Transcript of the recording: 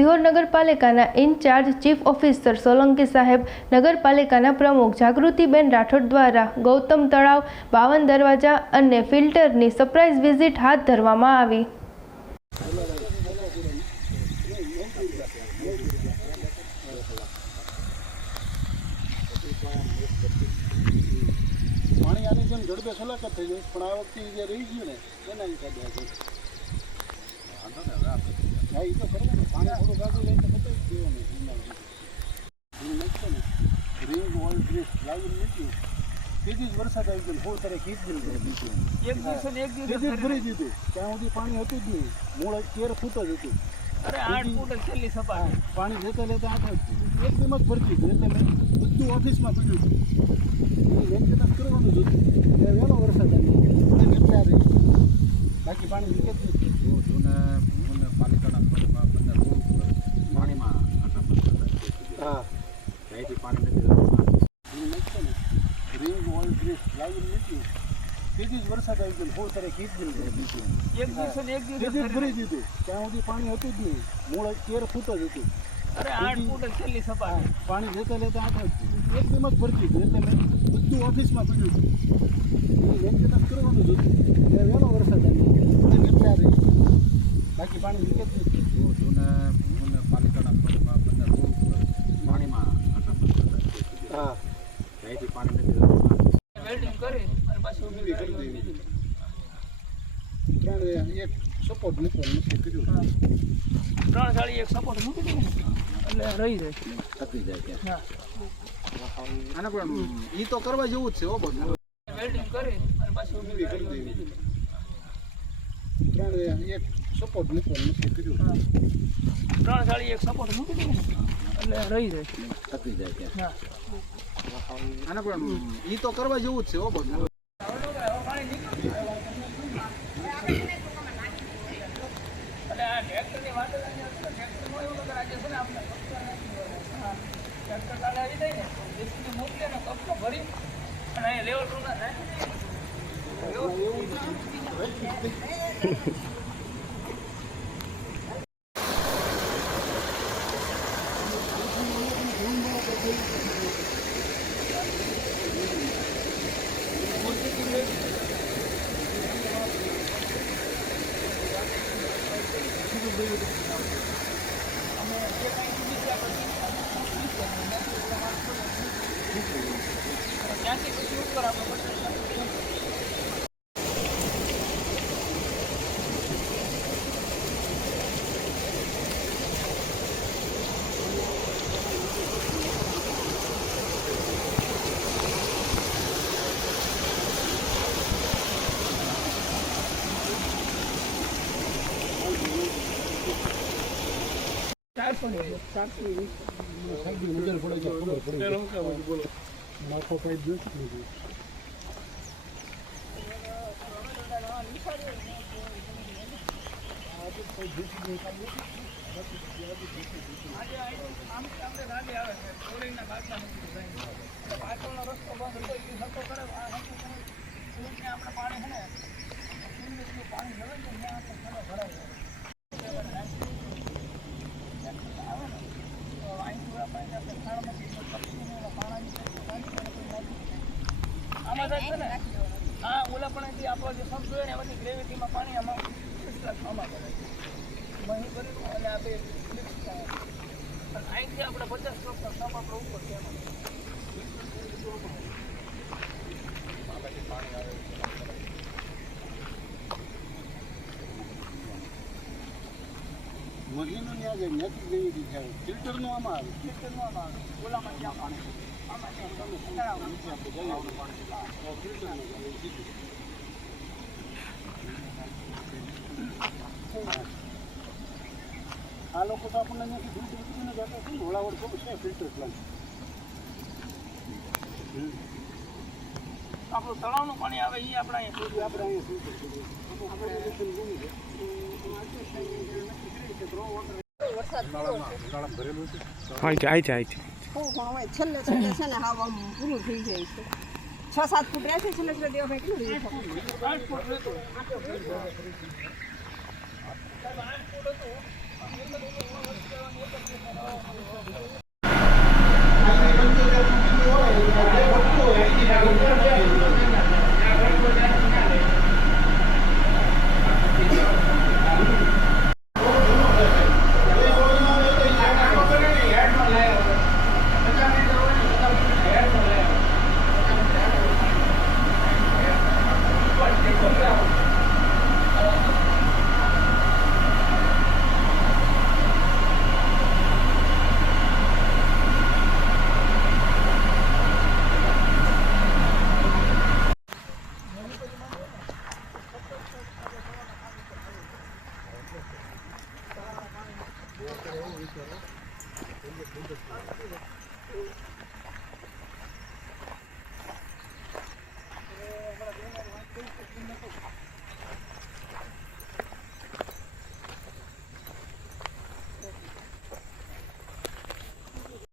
સિહોર નગરપાલિકાના in charge chief officer Solanki સાહેબ, નગરપાલિકાના પ્રમુખ જાગૃતિબેન રાઠોડ દ્વારા ગૌતમ તળાવ, 52 દરવાજા અને ફિલ્ટરની સરપ્રાઇઝ વિઝિટ હાથ ધરવામાં આવી। પાણી આની જેમ ગડબે સલાકત થઈ જાય, પણ આ વખતે જે રહી ગયું ને એના હિસાબે હા એ તો કરવાનું, પાણી થોડું ગાજુ લઈને તો બતાવી દેવાનું નાખશે ને રિંગ ઓઇલ ગ્રીસ લાવીને મૂક્યું, તેજી જ વરસાદ આવી ગયો, બહુ તારે ખીચ ગયું, એક દિવસ ભરી દીધું, ત્યાં સુધી પાણી હતું જ નહીં, મૂળ 13 ફૂટ જ હતું, 8 ફૂટ છેલ્લી સપાટી, પાણી લેતા લેતા 8 એકદમ જ ભરતી હતું, એટલે મેં બધું ઓફિસમાં પડ્યું હતું, મેન્ટેનન્સ કરવાનું જ હતું, વહેલો વરસાદ આવી કેટલા રહી, બાકી પાણી લીકેજ નથી, પાલિકાના પાણીમાં હા ત્યાંથી પાણી નથી નાખશે ને રિંગ ઓઇલ ગ્રીસ લાવીને મૂક્યું, તેજી જ વરસાદ આવી ગયો, બહુ તારે ખીચ ગયું, એક દિવસ ભરી દીધું, ત્યાં સુધી પાણી હતું જ નહીં, મૂળ 13 ફૂટ જ હતું, 8 ફૂટ છેલ્લી સપાટી, પાણી લેતા લેતા 8 એકદમ જ ભરતી હતું, એટલે મેં બધું ઓફિસમાં પડ્યું હતું, મેન્ટેનન્સ કરવાનું જ હતું, વહેલો વરસાદ આવી કેટલા રહી, બાકી પાણી લીકેજ નથી, પાલિકાના પાણીમાં હા ત્યાંથી પાણી નથી વેલ્ડિંગ કરી અને પાછી ઊભી કરી દીધી, 3 એક સપોર્ટ મૂકવાનું નક્કી કર્યું, 3 સાળી એક સપોર્ટ મૂકી દીધું એટલે રહી જાય થકી જાય ત્યાં આને પણ ઈ તો કરવા જેવું જ છે હો, બધું વેલ્ડિંગ કરી અને પાછી ઊભી કરી દીધી, 3 એક સપોર્ટ મૂકવાનું નક્કી કર્યું, 3 સાળી એક સપોર્ટ મૂકી દીધું એટલે રહી જાય થકી જાય ત્યાં આને પણ ઈ તો કરવા જેવું જ છે હો, બધું ટ્રેક્ટરની વાત ટ્રેક્ટરમાં એવું વગર આજે છે ને આપણે ટ્રેક્ટર કાલે આવી જાય ને જેસીબી મોકલે ને કપડો ભરી અને અહીંયા લેવલ રૂમ ના થાય ત્યાંથી પછી ઉપર આપણે નજર પડે છે, ખબર પડે માથો પાઇપ જોઈ પાછળનો રસ્તો બંધ હતો એ હતો કરે આપણે પાણી છે ને પાણી ભરે ને ત્યાં ભરાય હા ઓલા પણ આપણો જે સબ જોઈએ ને બધી ગ્રેવિટીમાં પાણી આમાં આમાં કરે મહી કર્યું અને આ બે મિક્સ થાય અને અહીંથી આપણે 50% સબ આપણે ઉપર છે પાણી આવે મગીનું ત્યાં જાય ત્યાંથી ગ્રેવિટી થાય, ફિલ્ટરનું આમાં આવે, ઓલામાં ક્યાં પાણી આ લોકો તો આપણને અહીંયાથી દૂધ ઉતરીને જતા છે ને હોળાવડ કેવું છે ફિલ્ટર પ્લાન્ટ, આપણું તળાવનું પાણી આવે એ આપણે અહીંયા ફિલ્ટર ભરેલું છે છેલ્લે છે ને હા પૂરું થઈ જાય છે, 6-7 ફૂટ રહે છે છેલ્લે છેલ્લે દેવા કેટલું 8 ફૂટ હતું આ